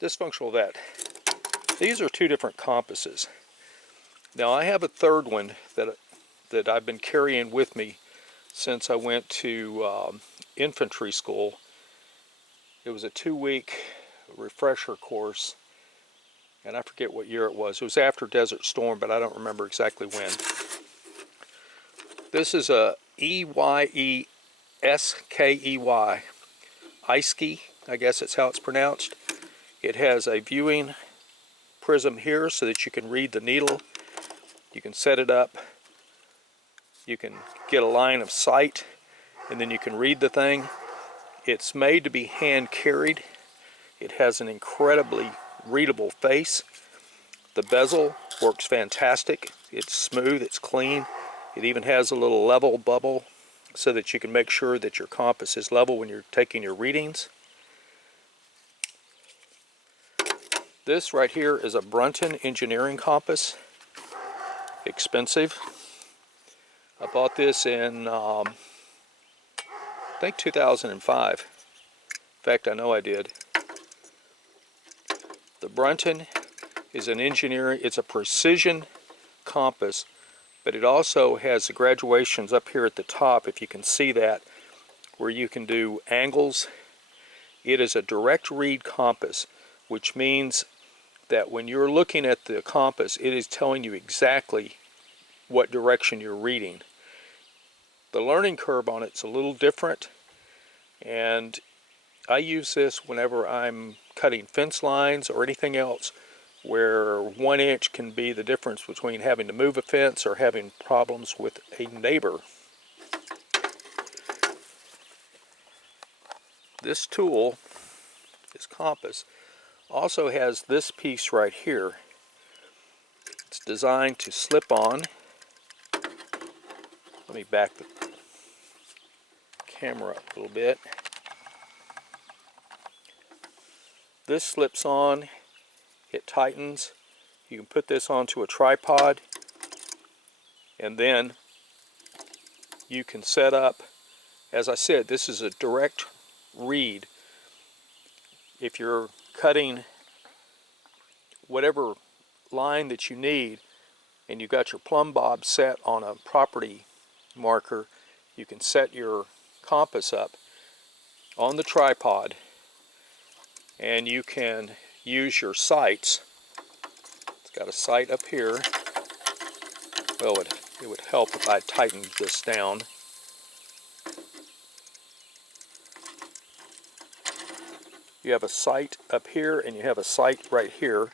Dysfunctional Vet. These are two different compasses. Now I have a third one that I've been carrying with me since I went to infantry school. It was a 2-week refresher course, and I forget what year it was. It was after Desert Storm, but I don't remember exactly when. This is a EYE SKEY Iskey, I guess that's how it's pronounced. It has a viewing prism here so that you can read the needle. You can set it up. You can get a line of sight, and then you can read the thing. It's made to be hand carried. It has an incredibly readable face. The bezel works fantastic. It's smooth, it's clean. It even has a little level bubble so that you can make sure that your compass is level when you're taking your readings. This right here is a Brunton engineering compass. Expensive. I bought this in, I think 2005. In fact, I know I did. The Brunton is an engineering, it's a precision compass, but it also has the graduations up here at the top, if you can see that, where you can do angles. It is a direct read compass, which means that when you're looking at the compass, it is telling you exactly what direction you're reading. The learning curve on it's a little different, and I use this whenever I'm cutting fence lines or anything else where 1 inch can be the difference between having to move a fence or having problems with a neighbor. This tool, this compass, also has this piece right here. It's designed to slip on. Let me back the camera up a little bit. This slips on, it tightens. You can put this onto a tripod, and then you can set up, as I said, this is a direct read. If you're cutting whatever line that you need and you've got your plumb bob set on a property marker, you can set your compass up on the tripod and you can use your sights. It's got a sight up here. Well, it would help if I tightened this down. You have a sight up here and you have a sight right here.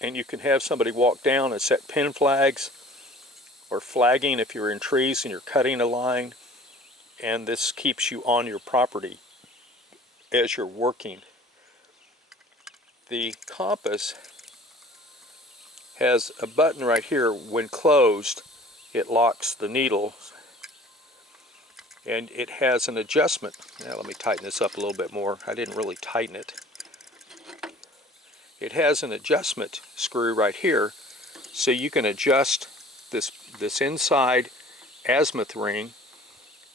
And you can have somebody walk down and set pin flags or flagging if you're in trees and you're cutting a line. And this keeps you on your property as you're working. The compass has a button right here. When closed, it locks the needle. And it has an adjustment. Now let me tighten this up a little bit more. I didn't really tighten it. It has an adjustment screw right here, so you can adjust this inside azimuth ring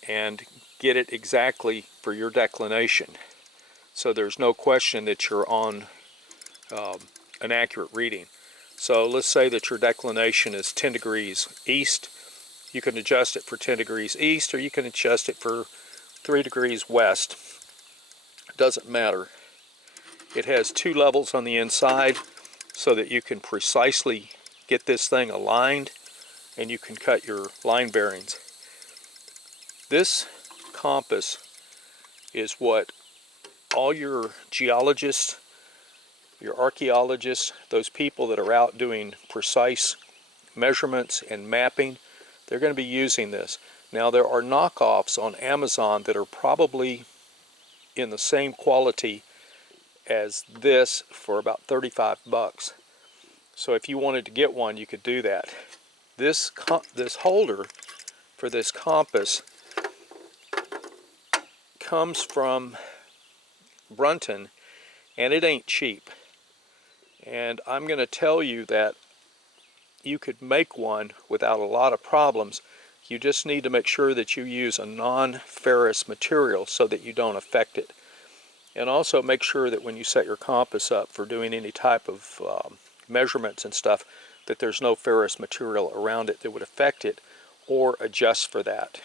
and get it exactly for your declination. So there's no question that you're on an accurate reading. So let's say that your declination is 10 degrees east. You can adjust it for 10 degrees east, or you can adjust it for 3 degrees west. It doesn't matter. It has 2 levels on the inside so that you can precisely get this thing aligned and you can cut your line bearings. This compass is what all your geologists, your archaeologists, those people that are out doing precise measurements and mapping, they're going to be using this. Now there are knockoffs on Amazon that are probably in the same quality as this for about 35 bucks. So if you wanted to get one, you could do that. This holder for this compass comes from Brunton, and it ain't cheap. And I'm going to tell you that you could make one without a lot of problems. You just need to make sure that you use a non-ferrous material so that you don't affect it. And also make sure that when you set your compass up for doing any type of measurements and stuff, that there's no ferrous material around it that would affect it or adjust for that.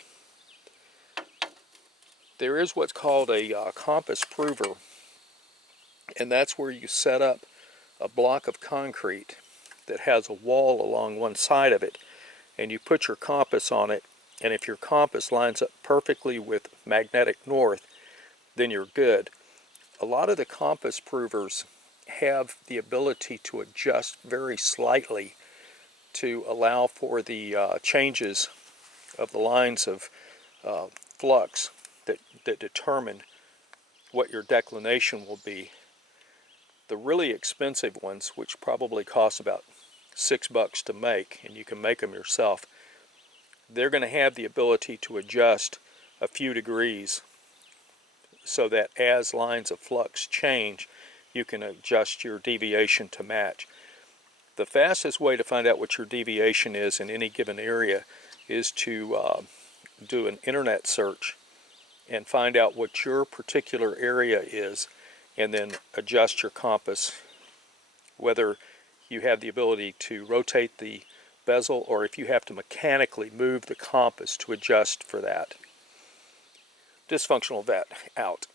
There is what's called a compass prover, and that's where you set up a block of concrete that has a wall along one side of it, and you put your compass on it, and if your compass lines up perfectly with magnetic north, then you're good. A lot of the compass provers have the ability to adjust very slightly to allow for the changes of the lines of flux that determine what your declination will be. The really expensive ones, which probably cost about $6 to make, and you can make them yourself, they're going to have the ability to adjust a few degrees so that as lines of flux change, you can adjust your deviation to match. The fastest way to find out what your deviation is in any given area is to do an internet search and find out what your particular area is, and then adjust your compass, whether you have the ability to rotate the bezel or if you have to mechanically move the compass to adjust for that. Dysfunctional Vet out.